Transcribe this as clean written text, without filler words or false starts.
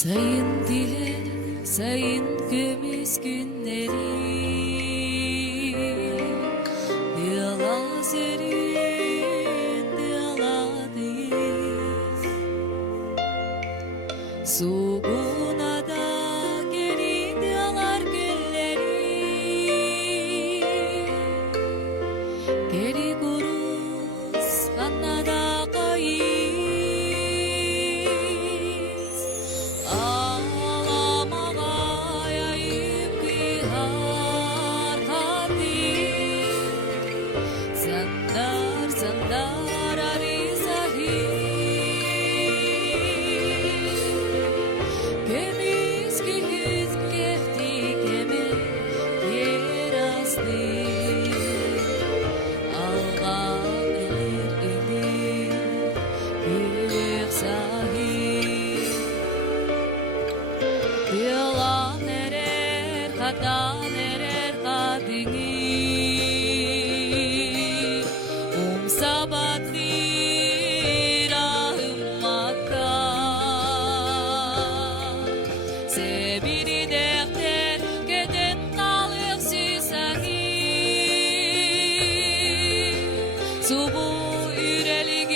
Sayın diye, sayın gümiz günleri Diyala serin, diyala değil Suguna da geri diyalar gülleri Geri gurus kanada kayıp Sandar arizahi Kemiz kihiz kefti keme yerasli Alğam elir elir yeksahi Yalan erer kadan erer kadini Sabat virahım makkah Sebiri defter geden kalıp sisahi Subuh üreli